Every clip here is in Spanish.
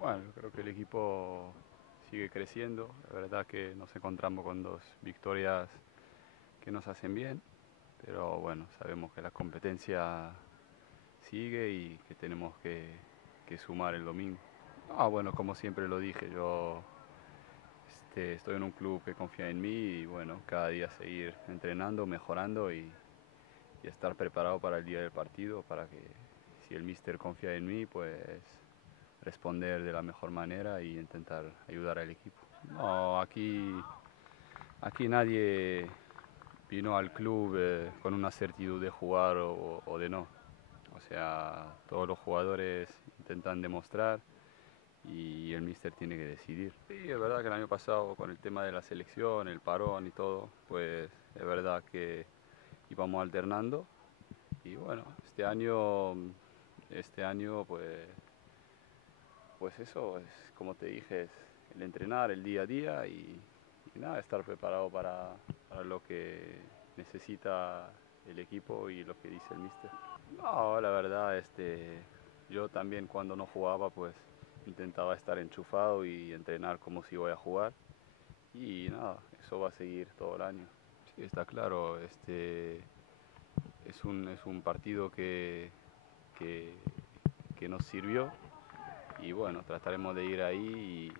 Bueno, yo creo que el equipo sigue creciendo. La verdad que nos encontramos con dos victorias que nos hacen bien, pero bueno, sabemos que la competencia sigue y que tenemos que sumar el domingo. Bueno, como siempre lo dije, yo estoy en un club que confía en mí y bueno, cada día seguir entrenando, mejorando y estar preparado para el día del partido, para que si el míster confía en mí, pues responder de la mejor manera y intentar ayudar al equipo. No, aquí nadie vino al club con una certidumbre de jugar o de no. O sea, todos los jugadores intentan demostrar y el míster tiene que decidir. Sí, es verdad que el año pasado con el tema de la selección, el parón y todo, pues es verdad que íbamos alternando y bueno, este año pues eso es, como te dije, es el entrenar el día a día y nada, estar preparado para lo que necesita el equipo y lo que dice el míster. No, la verdad, yo también cuando no jugaba, pues intentaba estar enchufado y entrenar como si voy a jugar. Y nada, eso va a seguir todo el año. Sí, está claro, es un partido que, que nos sirvió y bueno, trataremos de ir ahí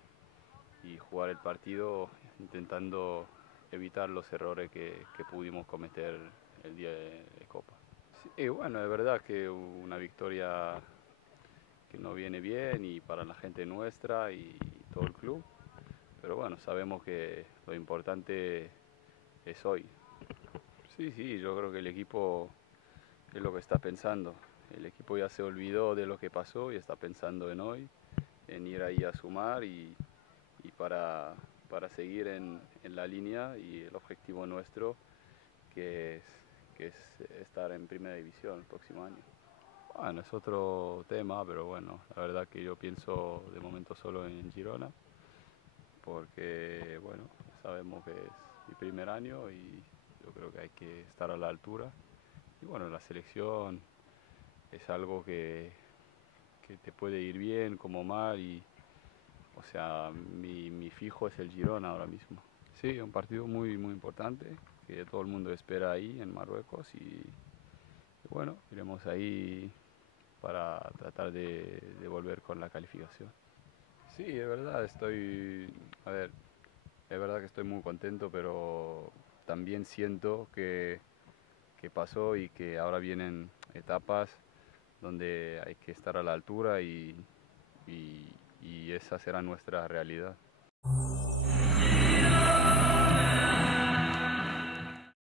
y jugar el partido intentando evitar los errores que pudimos cometer el día de Copa. Sí, bueno, es verdad que una victoria que no viene bien y para la gente nuestra y todo el club, pero bueno, sabemos que lo importante es hoy. Sí, sí, yo creo que el equipo es lo que está pensando. El equipo ya se olvidó de lo que pasó y está pensando en hoy, en ir ahí a sumar y para seguir en la línea y el objetivo nuestro que es estar en primera división el próximo año. Bueno, es otro tema, pero bueno, la verdad que yo pienso de momento solo en Girona, porque bueno, sabemos que es mi primer año y yo creo que hay que estar a la altura. Y bueno, la selección es algo que te puede ir bien como mal y, o sea, mi fijo es el Girona ahora mismo. Sí, un partido muy, muy importante que todo el mundo espera ahí en Marruecos y bueno, iremos ahí para tratar de volver con la calificación. Sí, es verdad, a ver, es verdad que estoy muy contento, pero también siento que pasó y que ahora vienen etapas donde hay que estar a la altura y esa será nuestra realidad.